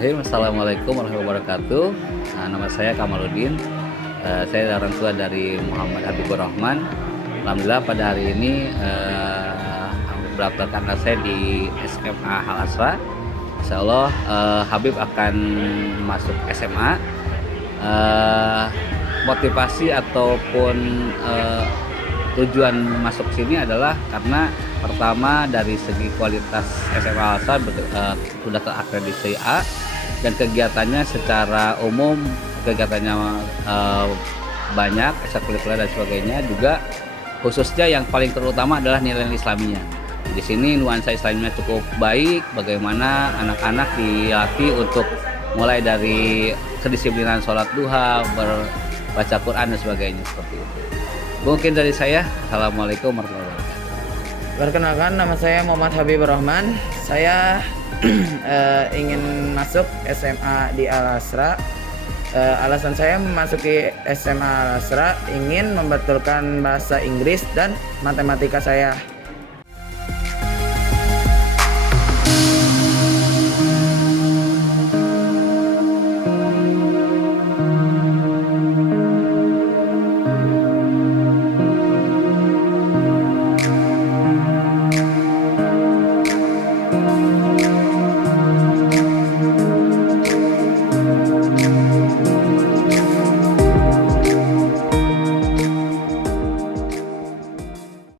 Bismillahirrahmanirrahim. Assalamualaikum warahmatullahi wabarakatuh. Nama saya Kamaludin. Saya orang tua dari Muhammad Habibur Rahman. Alhamdulillah pada hari ini mendaftarkan anak saya di SMA Al Asra. Insya Allah Habib akan masuk SMA. Motivasi ataupun tujuan masuk sini adalah karena pertama dari segi kualitas SMA Al Asra sudah terakreditasi A, dan kegiatannya secara umum kegiatannya banyak, ekstrakurikuler dan sebagainya. Juga khususnya yang paling terutama adalah nilai Islaminya. Di sini nuansa Islaminya cukup baik, bagaimana anak-anak dilatih untuk mulai dari kedisiplinan sholat duha, baca Quran dan sebagainya seperti itu. Mungkin dari saya. Assalamualaikum warahmatullahi wabarakatuh. Perkenalkan, nama saya Muhammad Habibur Rahman. Saya ingin masuk SMA di Al Asra. Alasan saya memasuki SMA Al Asra ingin membetulkan bahasa Inggris dan matematika saya.